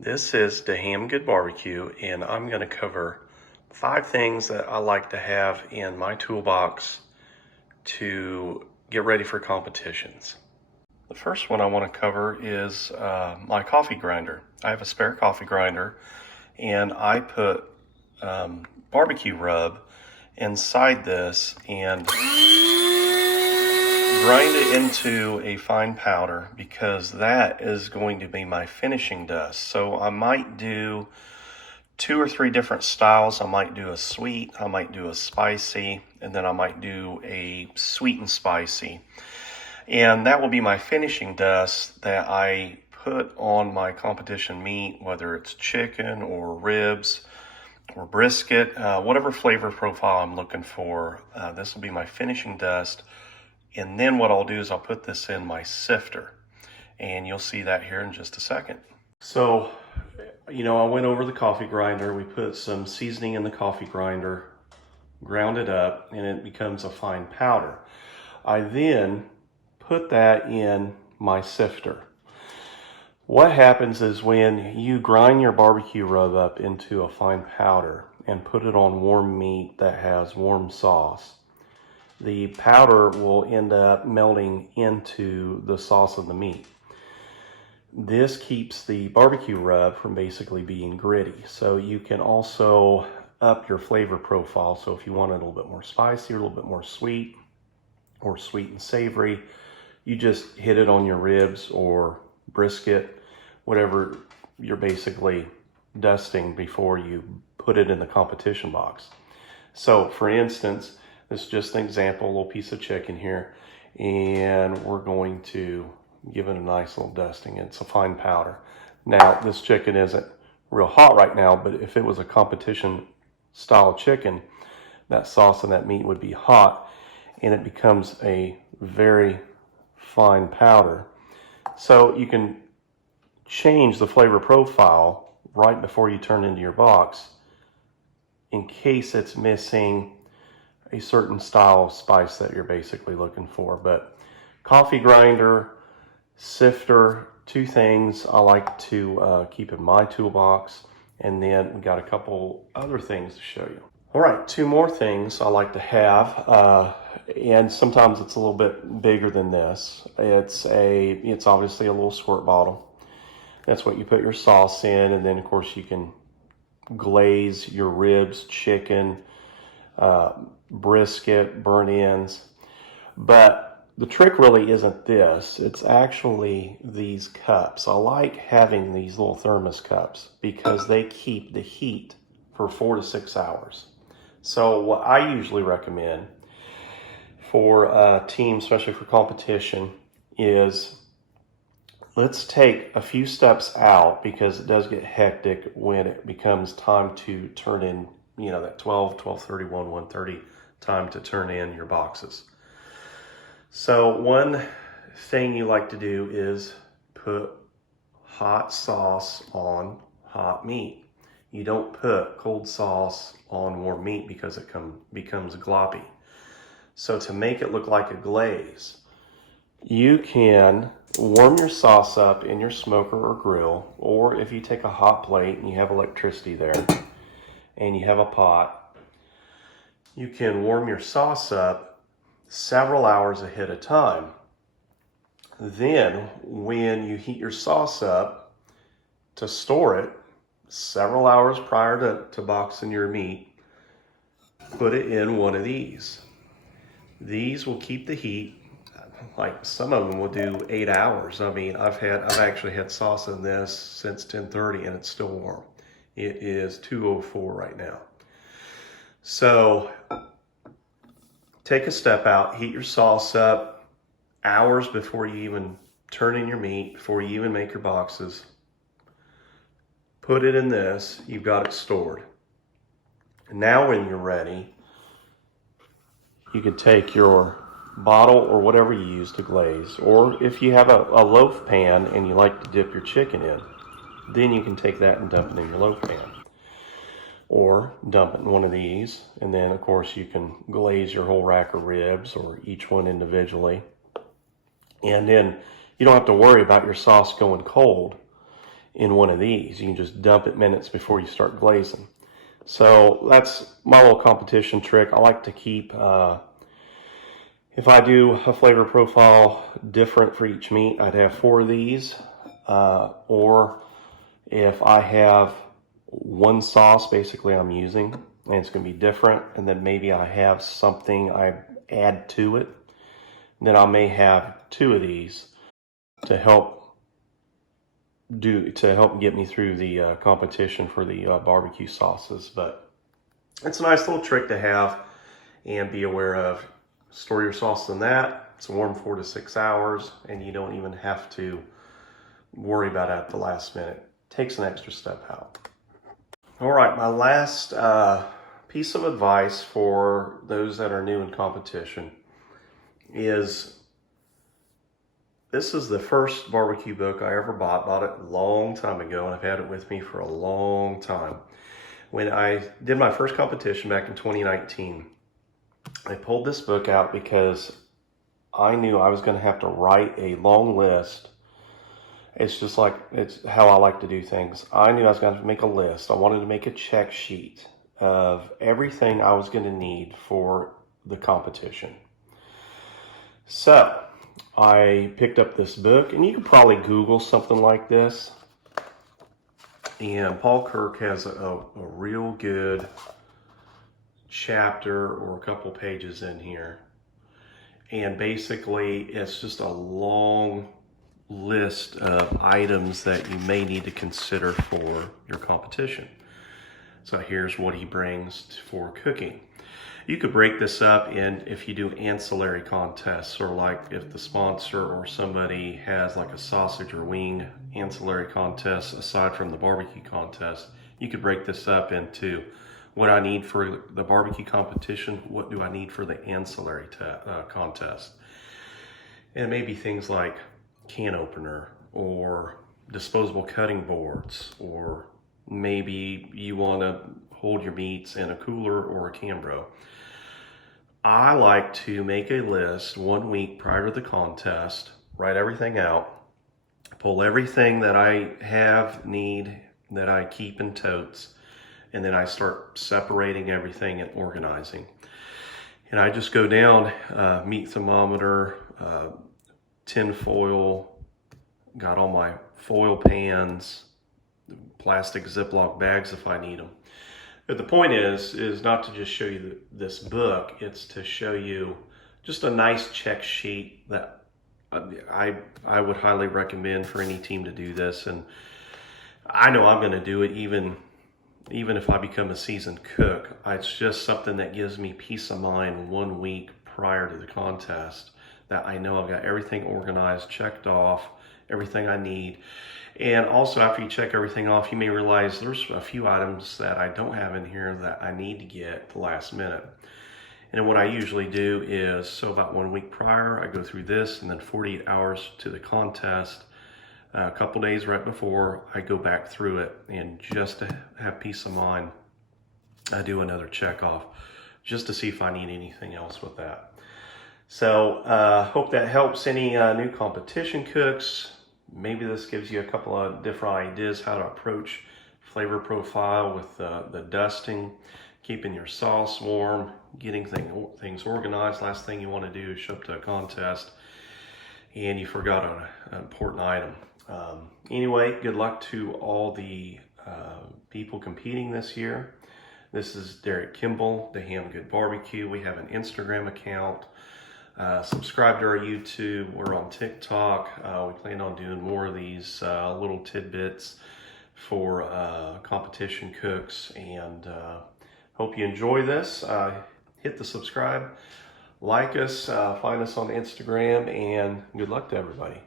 This is the Ham Good Barbecue, and I'm going to cover 5 things that I like to have in my toolbox to get ready for competitions. The first one I want to cover is my coffee grinder. I have a spare coffee grinder, and I put barbecue rub inside this and grind it into a fine powder, because that is going to be my finishing dust. So I might do 2 or 3 different styles. I might do a sweet, I might do a spicy, and then I might do a sweet and spicy. And that will be my finishing dust that I put on my competition meat, whether it's chicken or ribs or brisket, whatever flavor profile I'm looking for. This will be my finishing dust. And then what I'll do is I'll put this in my sifter, and you'll see that here in just a second. So, I went over the coffee grinder. We put some seasoning in the coffee grinder, ground it up, and it becomes a fine powder. I then put that in my sifter. What happens is when you grind your barbecue rub up into a fine powder and put it on warm meat that has warm sauce, the powder will end up melting into the sauce of the meat. This keeps the barbecue rub from basically being gritty. So you can also up your flavor profile. So if you want it a little bit more spicy or a little bit more sweet, or sweet and savory, you just hit it on your ribs or brisket, whatever you're basically dusting before you put it in the competition box. So for instance, this is just an example, a little piece of chicken here, and we're going to give it a nice little dusting. It's a fine powder. Now, this chicken isn't real hot right now, but if it was a competition style chicken, that sauce and that meat would be hot, and it becomes a very fine powder. So you can change the flavor profile right before you turn into your box in case it's missing a certain style of spice that you're basically looking for. But coffee grinder, sifter, 2 things I like to keep in my toolbox. And then we got a couple other things to show you. All right, 2 more things I like to have, and sometimes it's a little bit bigger than this. It's obviously a little squirt bottle. That's what you put your sauce in, and then of course you can glaze your ribs, chicken, brisket, burnt ends. But the trick really isn't this. It's actually these cups. I like having these little thermos cups because they keep the heat for 4 to 6 hours. So what I usually recommend for a team, especially for competition, is let's take a few steps out, because it does get hectic when it becomes time to turn in, that 12:30, 1:30 time to turn in your boxes. So one thing you like to do is put hot sauce on hot meat. You don't put cold sauce on warm meat because it becomes gloppy. So to make it look like a glaze, you can warm your sauce up in your smoker or grill, or if you take a hot plate and you have electricity there and you have a pot, you can warm your sauce up several hours ahead of time. Then when you heat your sauce up to store it several hours prior to boxing your meat, put it in one of these. These will keep the heat. Like some of them will do 8 hours. I mean, I've actually had sauce in this since 10:30 and it's still warm. It is 2:04 right now. So take a step out, heat your sauce up hours before you even turn in your meat, before you even make your boxes. Put it in this, you've got it stored. And now when you're ready, you can take your bottle or whatever you use to glaze, or if you have a loaf pan and you like to dip your chicken in, then you can take that and dump it in your loaf pan, or dump it in one of these, and then of course you can glaze your whole rack of ribs or each one individually. And then you don't have to worry about your sauce going cold in one of these. You can just dump it minutes before you start glazing. So that's my little competition trick. I like to keep, if I do a flavor profile different for each meat, I'd have 4 of these. Or if I have one sauce basically I'm using and it's going to be different, and then maybe I have something I add to it, then I may have 2 of these to help get me through the competition for the barbecue sauces. But it's a nice little trick to have and be aware of. Store your sauce in that. It's warm 4 to 6 hours, and you don't even have to worry about it at the last minute. Takes an extra step out. All right, my last piece of advice for those that are new in competition is, this is the first barbecue book I ever bought. Bought it a long time ago, and I've had it with me for a long time. When I did my first competition back in 2019, I pulled this book out because I knew I was going to have to write a long list. It's just like, it's how I like to do things. I knew I was going to make a list. I wanted to make a check sheet of everything I was going to need for the competition. So I picked up this book, and you could probably Google something like this. And Paul Kirk has a real good chapter or a couple pages in here. And basically, it's just a long list of items that you may need to consider for your competition. So here's what he brings for cooking. You could break this up in, if you do ancillary contests, or like if the sponsor or somebody has like a sausage or wing ancillary contest aside from the barbecue contest, you could break this up into what I need for the barbecue competition, what do I need for the ancillary contest. And maybe things like can opener or disposable cutting boards, or maybe you want to hold your meats in a cooler or a Cambro. I like to make a list 1 week prior to the contest, write everything out, pull everything that I need that I keep in totes, and then I start separating everything and organizing. And I just go down, meat thermometer, tin foil, got all my foil pans, plastic Ziploc bags if I need them. But the point is not to just show you this book, it's to show you just a nice check sheet that I would highly recommend for any team to do this. And I know I'm going to do it even if I become a seasoned cook. It's just something that gives me peace of mind 1 week prior to the contest, that I know I've got everything organized, checked off, everything I need. And also, after you check everything off, you may realize there's a few items that I don't have in here that I need to get at the last minute. And what I usually do is, so about 1 week prior, I go through this, and then 48 hours to the contest, a couple days right before, I go back through it. And just to have peace of mind, I do another check off just to see if I need anything else with that. So hope that helps any new competition cooks. Maybe this gives you a couple of different ideas how to approach flavor profile with the dusting, keeping your sauce warm, getting things organized. Last thing you want to do is show up to a contest and you forgot an important item. Anyway, good luck to all the people competing this year. This is Derek Kimball, the Ham Good Barbecue. We have an Instagram account. Subscribe to our YouTube. We're on TikTok. We plan on doing more of these little tidbits for competition cooks, and hope you enjoy this. Hit the subscribe, like us, find us on Instagram, and good luck to everybody.